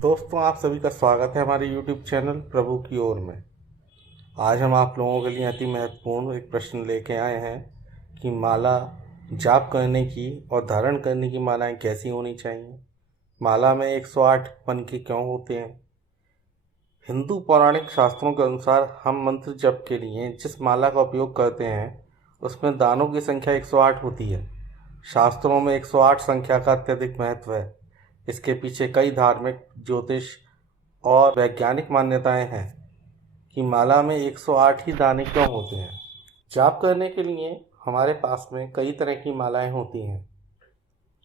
दोस्तों, आप सभी का स्वागत है हमारे YouTube चैनल प्रभु की ओर में। आज हम आप लोगों के लिए अति महत्वपूर्ण एक प्रश्न लेके आए हैं कि माला जाप करने की और धारण करने की मालाएं कैसी होनी चाहिए। माला में 108 मन के क्यों होते हैं। हिंदू पौराणिक शास्त्रों के अनुसार हम मंत्र जप के लिए जिस माला का उपयोग करते हैं उसमें दानों की संख्या 108 होती है। शास्त्रों में 108 संख्या का अत्यधिक महत्व है। इसके पीछे कई धार्मिक, ज्योतिष और वैज्ञानिक मान्यताएं हैं कि माला में 108 ही दाने क्यों होते हैं। जाप करने के लिए हमारे पास में कई तरह की मालाएं होती हैं,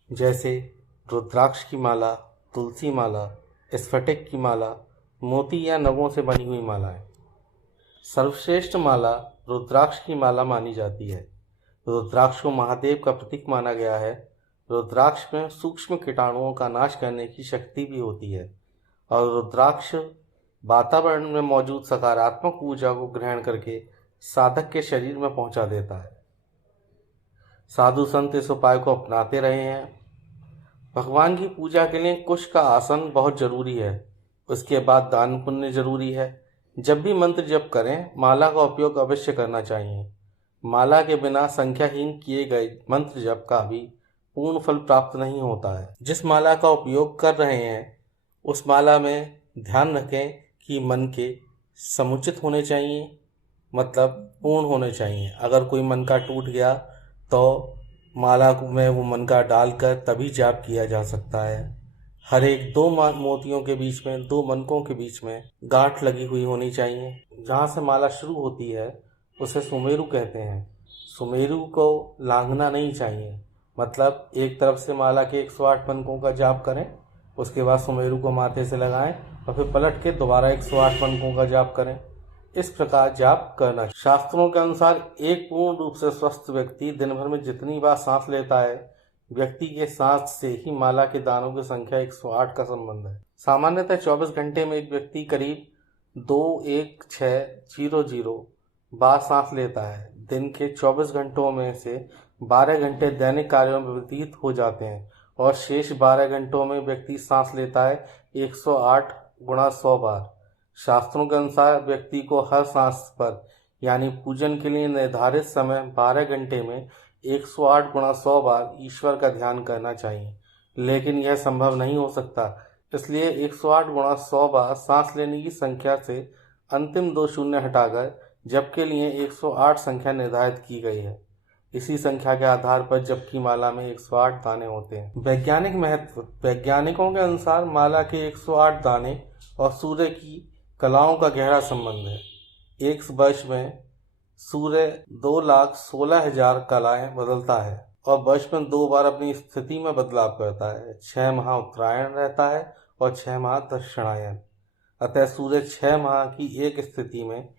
जैसे रुद्राक्ष की माला, तुलसी माला, स्फटिक की माला, मोती या नवों से बनी हुई मालाएं। सर्वश्रेष्ठ माला रुद्राक्ष की माला मानी जाती है। रुद्राक्ष को महादेव का प्रतीक माना गया है। रुद्राक्ष में सूक्ष्म कीटाणुओं का नाश करने की शक्ति भी होती है और रुद्राक्ष वातावरण में मौजूद सकारात्मक ऊर्जा को ग्रहण करके साधक के शरीर में पहुंचा देता है। साधु संत इस उपाय को अपनाते रहे हैं। भगवान की पूजा के लिए कुश का आसन बहुत जरूरी है। उसके बाद दान पुण्य जरूरी है। जब भी मंत्र जप करें, माला का उपयोग अवश्य करना चाहिए। माला के बिना संख्याहीन किए गए मंत्र जप का भी पूर्ण फल प्राप्त नहीं होता है। जिस माला का उपयोग कर रहे हैं उस माला में ध्यान रखें कि मन के समुचित होने चाहिए, मतलब पूर्ण होने चाहिए। अगर कोई मन का टूट गया तो माला में वो मन का डालकर तभी जाप किया जा सकता है। हर एक दो मोतियों के बीच में, दो मनकों के बीच में गांठ लगी हुई होनी चाहिए। जहाँ से माला शुरू होती है उसे सुमेरु कहते हैं। सुमेरु को लांघना नहीं चाहिए, मतलब एक तरफ से माला के 108 मनकों का जाप करें, उसके बाद सुमेरु को माथे से लगाएं और फिर पलट के दोबारा 108 मनकों का जाप करें। इस प्रकार जाप करना। शास्त्रों के अनुसार एक पूर्ण रूप से स्वस्थ व्यक्ति दिन भर में जितनी बार सांस लेता है, व्यक्ति के सांस से ही माला के दानों की संख्या 108 का संबंध है। सामान्यतः 24 घंटे में एक व्यक्ति करीब 21600 बार सांस लेता है। दिन के 24 घंटों में से 12 घंटे दैनिक कार्यों में व्यतीत हो जाते हैं और शेष 12 घंटों में व्यक्ति सांस लेता है 108 गुणा 100 बार। शास्त्रों के अनुसार व्यक्ति को हर सांस पर यानी पूजन के लिए निर्धारित समय 12 घंटे में 108 गुणा 100 बार ईश्वर का ध्यान करना चाहिए, लेकिन यह संभव नहीं हो सकता। इसलिए 108 गुणा 100 बार सांस लेने की संख्या से अंतिम 2 शून्य हटाकर जप के लिए 108 संख्या निर्धारित की गई है। इसी संख्या के आधार पर जप की माला में 108 दाने होते हैं। वैज्ञानिक महत्व। वैज्ञानिकों के अनुसार माला के 108 दाने और सूर्य की कलाओं का गहरा संबंध है। एक वर्ष में सूर्य 2,16,000 कलाएं बदलता है और वर्ष में 2 बार अपनी स्थिति में बदलाव करता है। 6 माह उत्तरायण रहता है और 6 माह दक्षिणायन। अतः सूर्य 6 माह की एक स्थिति में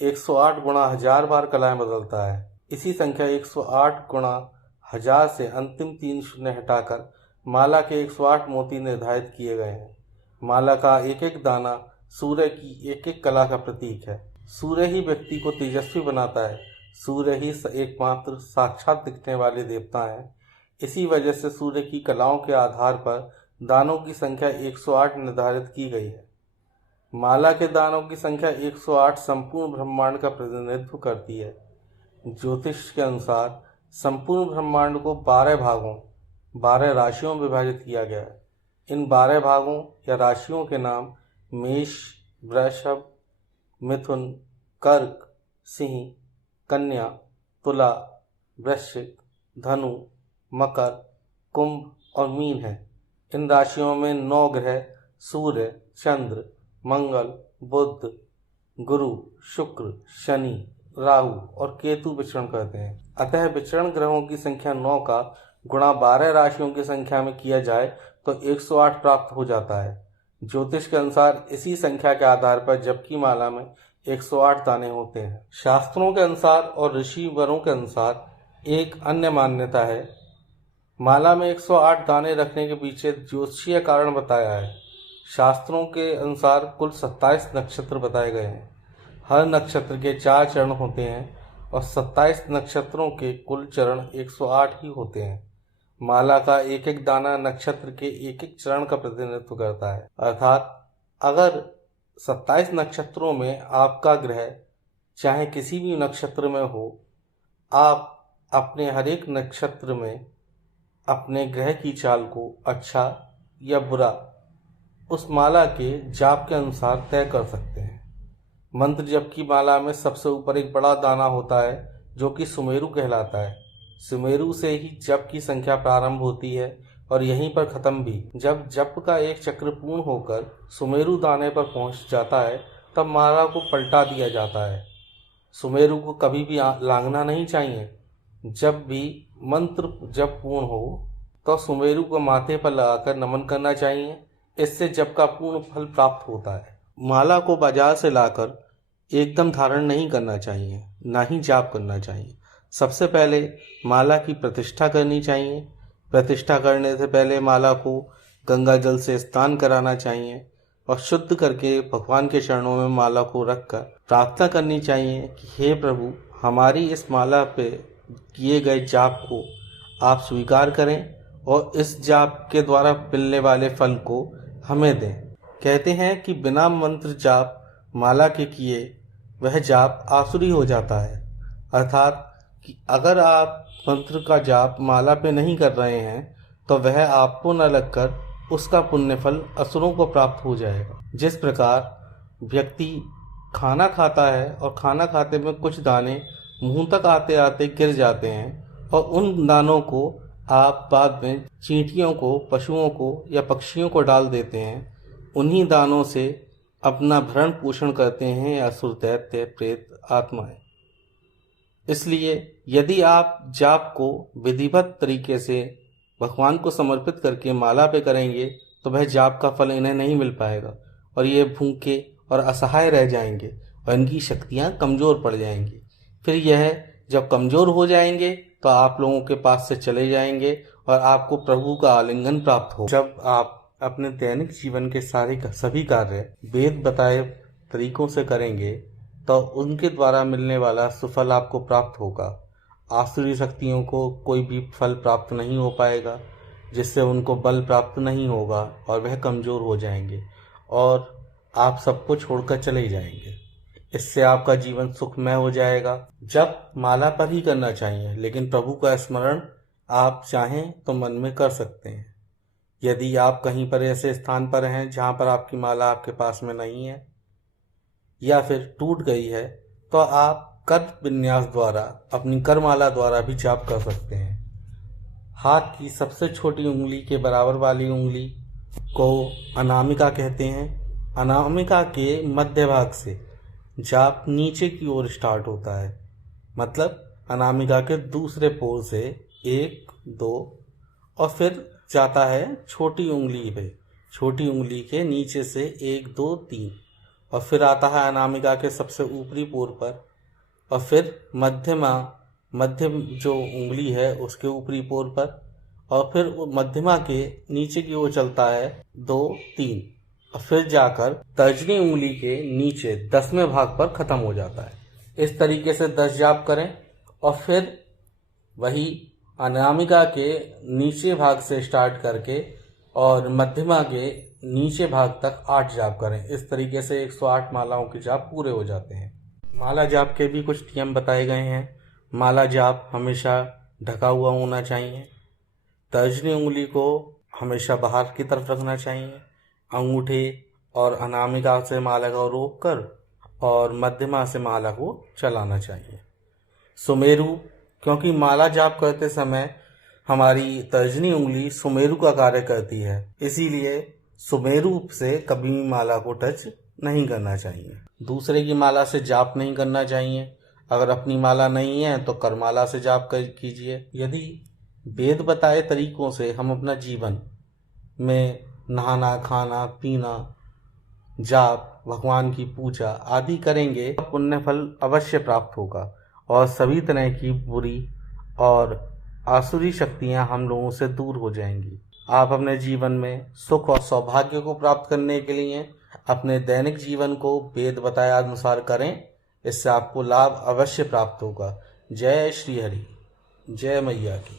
108 गुणा 1000 बार कलाएं बदलता है। इसी संख्या 108 गुणा 1000 से अंतिम 3 शून्य हटाकर माला के 108 मोती निर्धारित किए गए हैं। माला का एक एक दाना सूर्य की एक एक कला का प्रतीक है। सूर्य ही व्यक्ति को तेजस्वी बनाता है। सूर्य ही एकमात्र साक्षात दिखने वाले देवता हैं। इसी वजह से सूर्य की कलाओं के आधार पर दानों की संख्या 108 निर्धारित की गई है। माला के दानों की संख्या 108 संपूर्ण ब्रह्मांड का प्रतिनिधित्व करती है। ज्योतिष के अनुसार संपूर्ण ब्रह्मांड को 12 भागों, 12 राशियों में विभाजित किया गया है। इन 12 भागों या राशियों के नाम मेष, वृषभ, मिथुन, कर्क, सिंह, कन्या, तुला, वृश्चिक, धनु, मकर, कुंभ और मीन है। इन राशियों में 9 ग्रह सूर्य, चंद्र, मंगल, बुध, गुरु, शुक्र, शनि, राहु और केतु विचरण करते हैं। अतः विचरण ग्रहों की संख्या 9 का गुणा 12 राशियों की संख्या में किया जाए तो 108 प्राप्त हो जाता है। ज्योतिष के अनुसार इसी संख्या के आधार पर जप की माला में 108 दाने होते हैं। शास्त्रों के अनुसार और ऋषि वरों के अनुसार एक अन्य मान्यता है। माला में 108 दाने रखने के पीछे ज्योतिषीय कारण बताया है। शास्त्रों के अनुसार कुल 27 नक्षत्र बताए गए हैं। हर नक्षत्र के 4 चरण होते हैं और 27 नक्षत्रों के कुल चरण 108 ही होते हैं। माला का एक एक दाना नक्षत्र के एक एक चरण का प्रतिनिधित्व करता है। अर्थात अगर 27 नक्षत्रों में आपका ग्रह चाहे किसी भी नक्षत्र में हो, आप अपने हर एक नक्षत्र में अपने ग्रह की चाल को अच्छा या बुरा उस माला के जाप के अनुसार तय कर सकते हैं। मंत्र जप की माला में सबसे ऊपर एक बड़ा दाना होता है जो कि सुमेरु कहलाता है। सुमेरु से ही जप की संख्या प्रारंभ होती है और यहीं पर खत्म भी। जब जप का एक चक्र पूर्ण होकर सुमेरु दाने पर पहुंच जाता है तब माला को पलटा दिया जाता है। सुमेरु को कभी भी लांघना नहीं चाहिए। जब भी मंत्र जप पूर्ण हो तो सुमेरु को माथे पर लगाकर नमन करना चाहिए। इससे जप का पूर्ण फल प्राप्त होता है। माला को बाजार से लाकर एकदम धारण नहीं करना चाहिए, ना ही जाप करना चाहिए। सबसे पहले माला की प्रतिष्ठा करनी चाहिए। प्रतिष्ठा करने से पहले माला को गंगा जल से स्नान कराना चाहिए और शुद्ध करके भगवान के चरणों में माला को रखकर प्रार्थना करनी चाहिए कि हे प्रभु, हमारी इस माला पे किए गए जाप को आप स्वीकार करें और इस जाप के द्वारा मिलने वाले फल को हमें दें। कहते हैं कि बिना मंत्र जाप माला के किए वह जाप आसुरी हो जाता है। अर्थात कि अगर आप मंत्र का जाप माला पे नहीं कर रहे हैं तो वह आपको न लगकर उसका पुण्य फल असुरों को प्राप्त हो जाएगा। जिस प्रकार व्यक्ति खाना खाता है और खाना खाते में कुछ दाने मुंह तक आते आते गिर जाते हैं और उन दानों को आप बाद में चींटियों को, पशुओं को या पक्षियों को डाल देते हैं, उन्हीं दानों से अपना भरण पोषण करते हैं असुर, दैत्य, प्रेत, आत्माएं। इसलिए यदि आप जाप को विधिवत तरीके से भगवान को समर्पित करके माला पे करेंगे तो वह जाप का फल इन्हें नहीं मिल पाएगा और ये भूखे और असहाय रह जाएंगे और इनकी शक्तियाँ कमज़ोर पड़ जाएंगी। फिर यह जब कमज़ोर हो जाएंगे तो आप लोगों के पास से चले जाएंगे और आपको प्रभु का आलिंगन प्राप्त हो। जब आप अपने दैनिक जीवन के सभी कार्य वेद बताए तरीकों से करेंगे तो उनके द्वारा मिलने वाला सुफल आपको प्राप्त होगा। आसुरी शक्तियों को कोई भी फल प्राप्त नहीं हो पाएगा, जिससे उनको बल प्राप्त नहीं होगा और वह कमज़ोर हो जाएंगे और आप सबको छोड़कर चले जाएंगे। इससे आपका जीवन सुखमय हो जाएगा। जब माला पर ही करना चाहिए, लेकिन प्रभु का स्मरण आप चाहें तो मन में कर सकते हैं। यदि आप कहीं पर ऐसे स्थान पर हैं जहाँ पर आपकी माला आपके पास में नहीं है या फिर टूट गई है तो आप कर विन्यास द्वारा, अपनी करमाला द्वारा भी जाप कर सकते हैं। हाथ की सबसे छोटी उंगली के बराबर वाली उंगली को अनामिका कहते हैं। अनामिका के मध्य भाग से जाप नीचे की ओर स्टार्ट होता है, मतलब अनामिका के दूसरे पोर से 1, 2 और फिर जाता है छोटी उंगली पे। छोटी उंगली के नीचे से 1, 2, 3 और फिर आता है अनामिका के सबसे ऊपरी पोर पर और फिर मध्यम जो उंगली है उसके ऊपरी पोर पर और फिर मध्यमा के नीचे की ओर चलता है 2, 3 और फिर जाकर तर्जनी उंगली के नीचे 10वें भाग पर खत्म हो जाता है। इस तरीके से 10 जाप करें और फिर वही अनामिका के नीचे भाग से स्टार्ट करके और मध्यमा के नीचे भाग तक 8 जाप करें। इस तरीके से 108 मालाओं के जाप पूरे हो जाते हैं। माला जाप के भी कुछ नियम बताए गए हैं। माला जाप हमेशा ढका हुआ होना चाहिए। तर्जनी उंगली को हमेशा बाहर की तरफ रखना चाहिए। अंगूठे और अनामिका से माला को रोककर और मध्यमा से माला को चलाना चाहिए। सुमेरु, क्योंकि माला जाप करते समय हमारी तर्जनी उंगली सुमेरु का कार्य करती है, इसीलिए सुमेरु से कभी माला को टच नहीं करना चाहिए। दूसरे की माला से जाप नहीं करना चाहिए। अगर अपनी माला नहीं है तो करमाला से जाप कीजिए। यदि वेद बताए तरीकों से हम अपना जीवन में नहाना, खाना, पीना, जाप, भगवान की पूजा आदि करेंगे तो पुण्य फल अवश्य प्राप्त होगा और सभी तरह की बुरी और आसुरी शक्तियां हम लोगों से दूर हो जाएंगी। आप अपने जीवन में सुख और सौभाग्य को प्राप्त करने के लिए अपने दैनिक जीवन को वेद बताए अनुसार करें। इससे आपको लाभ अवश्य प्राप्त होगा। जय श्री हरि, जय मैया की।